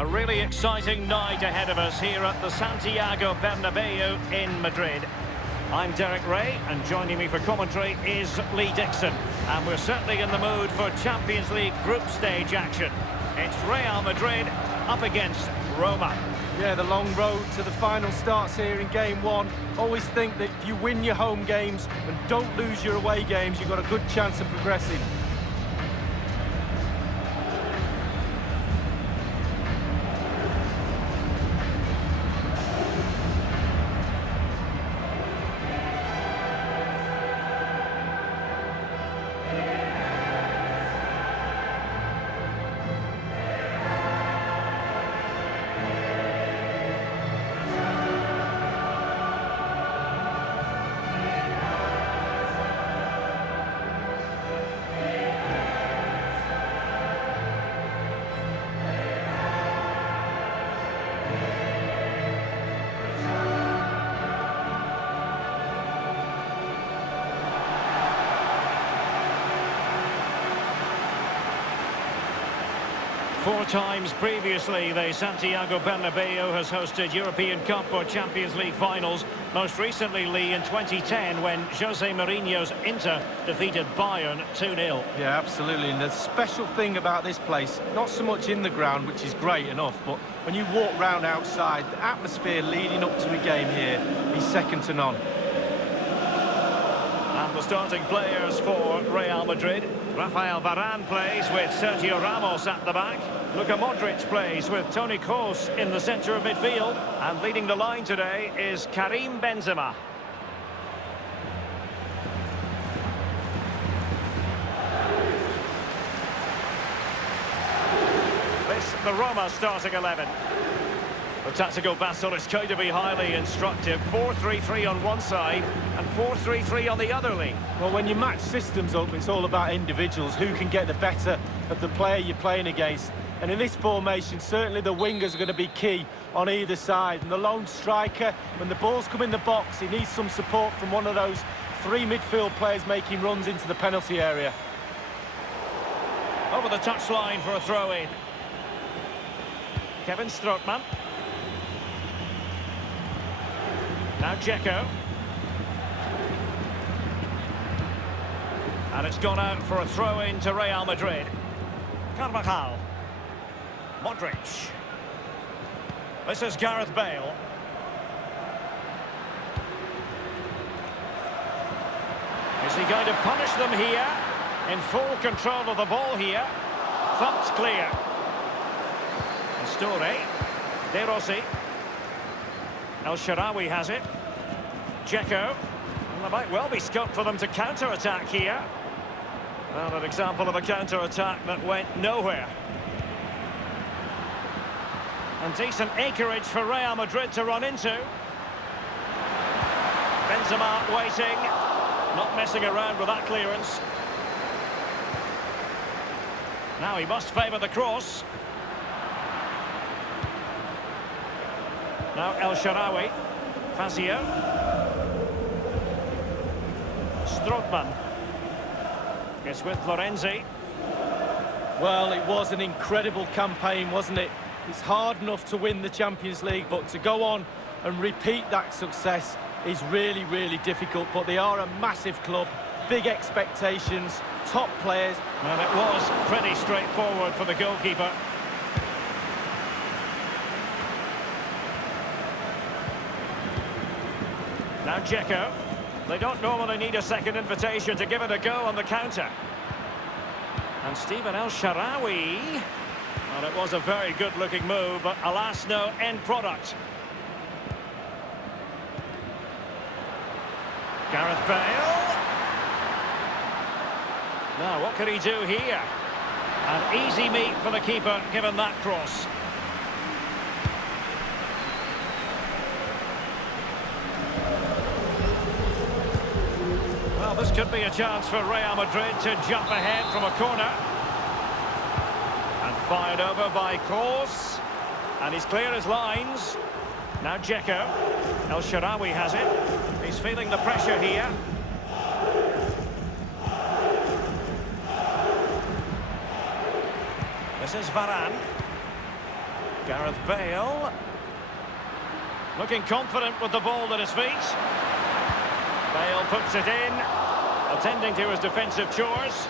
A really exciting night ahead of us here at the Santiago Bernabeu in Madrid. I'm Derek Ray, and joining me for commentary is Lee Dixon. And we're certainly in the mood for Champions League group stage action. It's Real Madrid up against Roma. Yeah, the long road to the final starts here in game one. Always think that if you win your home games and don't lose your away games, you've got a good chance of progressing. Four times previously, the Santiago Bernabeu has hosted European Cup or Champions League finals. Most recently, Lee, in 2010, when Jose Mourinho's Inter defeated Bayern 2-0. Yeah, absolutely. And the special thing about this place, not so much in the ground, which is great enough, but when you walk round outside, the atmosphere leading up to a game here is second to none. And the starting players for Real Madrid. Rafael Varane plays with Sergio Ramos at the back. Luka Modric plays with Toni Kroos in the centre of midfield. And leading the line today is Karim Benzema. This, the Roma starting 11. The tactical battle is going to be highly instructive. 4-3-3 on one side and 4-3-3 on the other, Lee. Well, when you match systems up, it's all about individuals. Who can get the better of the player you're playing against? And in this formation, certainly the wingers are going to be key on either side. And the lone striker, when the balls come in the box, he needs some support from one of those three midfield players making runs into the penalty area. Over the touchline for a throw-in. Kevin Strootman. Now Dzeko. And it's gone out for a throw-in to Real Madrid. Carvajal. Modric. This is Gareth Bale. Is he going to punish them here? In full control of the ball here. Thumped clear. Pastore. De Rossi. El Shaarawy has it. Dzeko. And there might well be scope for them to counter-attack here. Well, an example of a counter-attack that went nowhere. And decent acreage for Real Madrid to run into. Benzema waiting. Not messing around with that clearance. Now he must favour the cross. Now El Shaarawy. Fazio. Strootman. Gets with Florenzi. Well, it was an incredible campaign, wasn't it? It's hard enough to win the Champions League, but to go on and repeat that success is really, really difficult. But they are a massive club, big expectations, top players. Well, it was pretty straightforward for the goalkeeper. Now Dzeko. They don't normally need a second invitation to give it a go on the counter. And Steven El Shaarawy. Well, it was a very good-looking move, but alas, no end product. Gareth Bale. Now, what can he do here? An easy meet for the keeper, given that cross. Well, this could be a chance for Real Madrid to jump ahead from a corner. And fired over by Kroos. And he's clear his lines. Now Dzeko. El Shaarawy has it. He's feeling the pressure here. This is Varane. Gareth Bale. Looking confident with the ball at his feet. Bale puts it in, attending to his defensive chores.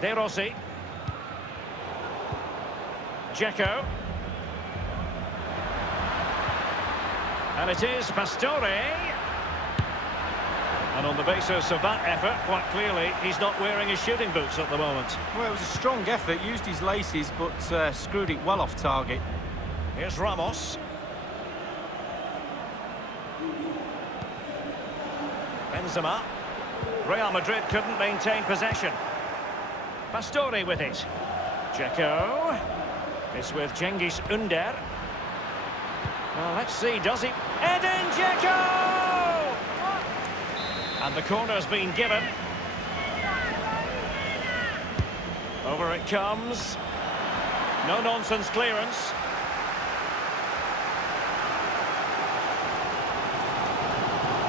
De Rossi. Dzeko. And it is Pastore. And on the basis of that effort, quite clearly, he's not wearing his shooting boots at the moment. Well, it was a strong effort, used his laces, but screwed it well off target. Here's Ramos. Benzema. Real Madrid couldn't maintain possession. Pastore with it. Dzeko. It's with Cengiz Ünder. Well, let's see, does he? Edin Dzeko! And the corner's been given. Over it comes. No-nonsense clearance.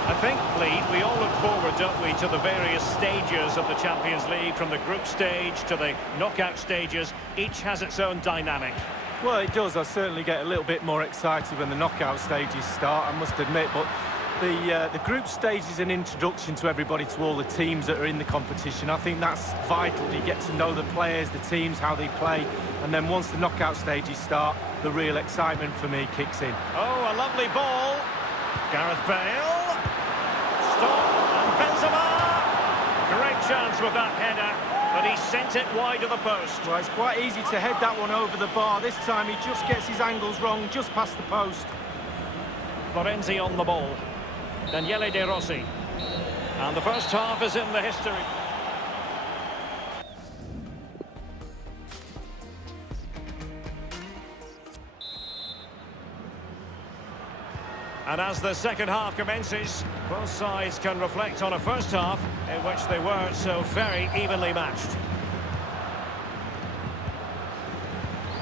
I think, Lee, we all look forward, don't we, to the various stages of the Champions League, from the group stage to the knockout stages. Each has its own dynamic. Well, it does. I certainly get a little bit more excited when the knockout stages start, I must admit. But the group stage is an introduction to everybody, to all the teams that are in the competition. I think that's vital. You get to know the players, the teams, how they play. And then once the knockout stages start, the real excitement for me kicks in. Oh, a lovely ball. Gareth Bale. Stop, and Benzema! Great chance with that header, but he sent it wide of the post. Well, it's quite easy to head that one over the bar. This time he just gets his angles wrong, just past the post. Florenzi on the ball. Daniele De Rossi. And the first half is in the history. And as the second half commences, both sides can reflect on a first half in which they were so very evenly matched.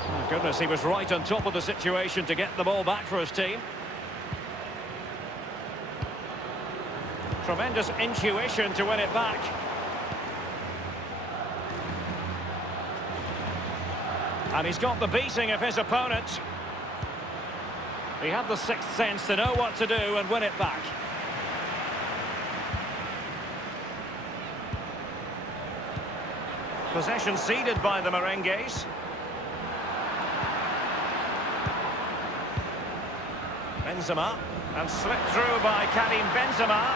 Oh, goodness, he was right on top of the situation to get the ball back for his team. Tremendous intuition to win it back. And he's got the beating of his opponent. He had the sixth sense to know what to do and win it back. Possession ceded by the Merengues. Benzema, and slipped through by Karim Benzema.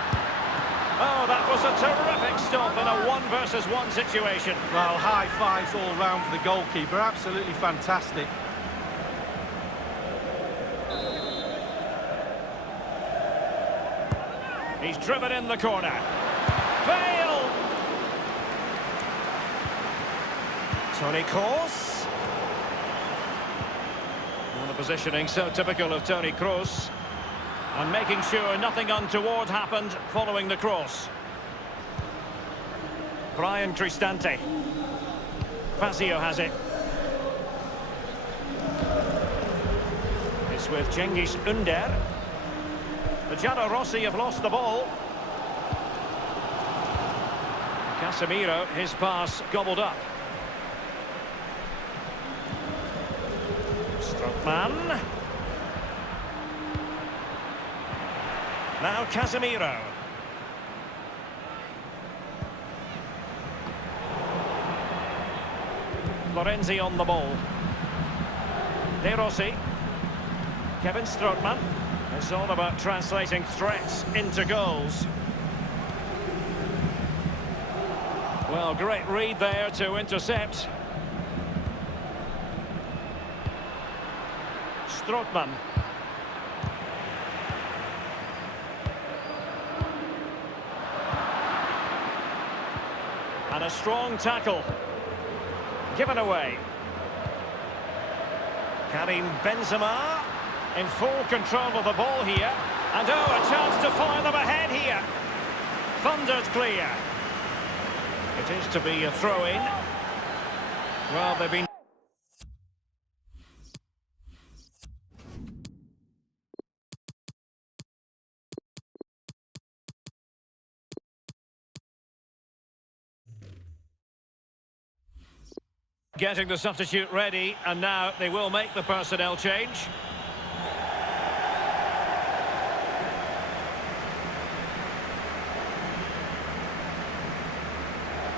Oh, that was a terrific stop in a 1-versus-1 situation. Well, high fives all round for the goalkeeper. Absolutely fantastic. He's driven in the corner. Bale! Toni Kroos. Well, the positioning so typical of Toni Kroos. And making sure nothing untoward happened following the cross. Brian Cristante. Fazio has it. It's with Cengiz Ünder. The Gianno Rossi have lost the ball. Casemiro, his pass gobbled up. Strootman. Now Casemiro. Florenzi on the ball. De Rossi. Kevin Strootman. It's all about translating threats into goals. Well, great read there to intercept. Strootman. And a strong tackle. Given away. Karim Benzema in full control of the ball here. And oh, a chance to fire them ahead here. Thundered clear. It is to be a throw-in. Well, they've been... Getting the substitute ready, and now they will make the personnel change.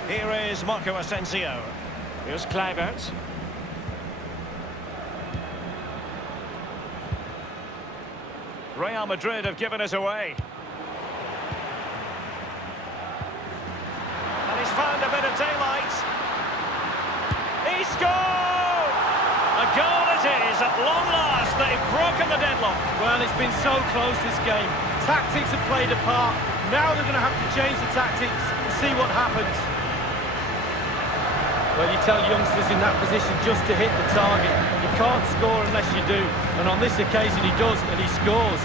Here is Marco Asensio. Here's Kluivert. Real Madrid have given us away. And he's found a bit of daylight. He scored! A goal it is at long last. They've broken the deadlock. Well, it's been so close this game. Tactics have played a part. Now they're going to have to change the tactics and see what happens. Well, you tell youngsters in that position just to hit the target. You can't score unless you do. And on this occasion he does, and he scores.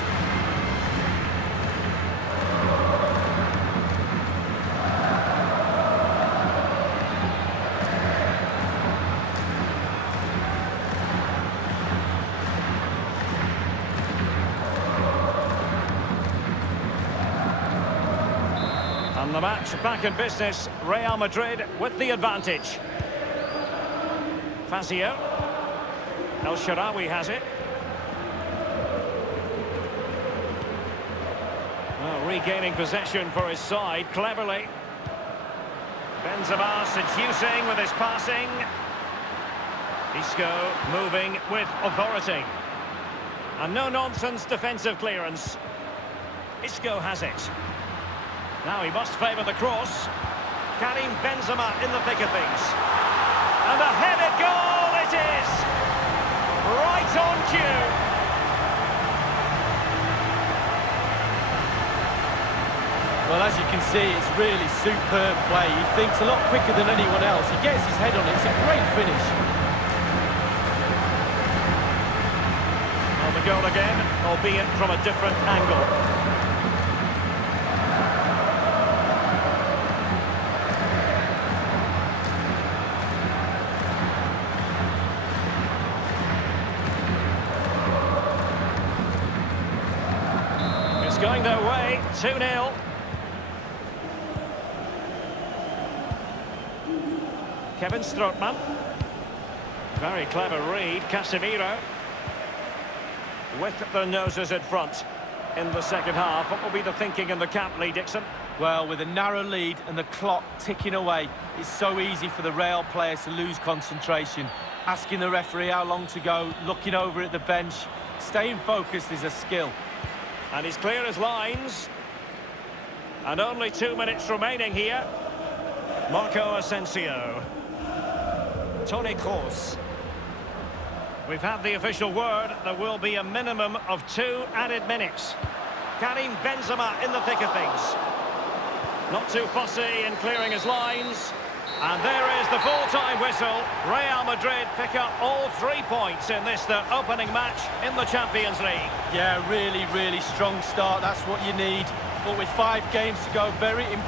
And the match back in business. Real Madrid with the advantage. Fazio. El Shaarawy has it. Well, regaining possession for his side cleverly. Benzema seducing with his passing. Isco moving with authority. And no-nonsense defensive clearance. Isco has it. Now he must favour the cross. Karim Benzema in the thick of things. And a headed goal it is! Right on cue. Well, as you can see, it's really superb play. He thinks a lot quicker than anyone else. He gets his head on it. It's a great finish. Well, the goal again, albeit from a different angle. Going their way, 2-0. Kevin Strootman. Very clever read, Casemiro. With the noses in front in the second half. What will be the thinking in the camp, Lee Dixon? Well, with a narrow lead and the clock ticking away, it's so easy for the Real players to lose concentration. Asking the referee how long to go, looking over at the bench. Staying focused is a skill. And he's clear as lines. And only 2 minutes remaining here. Marco Asensio. Toni Kroos. We've had the official word. There will be a minimum of 2 added minutes. Karim Benzema in the thick of things. Not too fussy in clearing his lines. And there is the full-time whistle. Real Madrid pick up all 3 points in this, their opening match in the Champions League. Yeah, really, really strong start. That's what you need. But with 5 games to go, very important.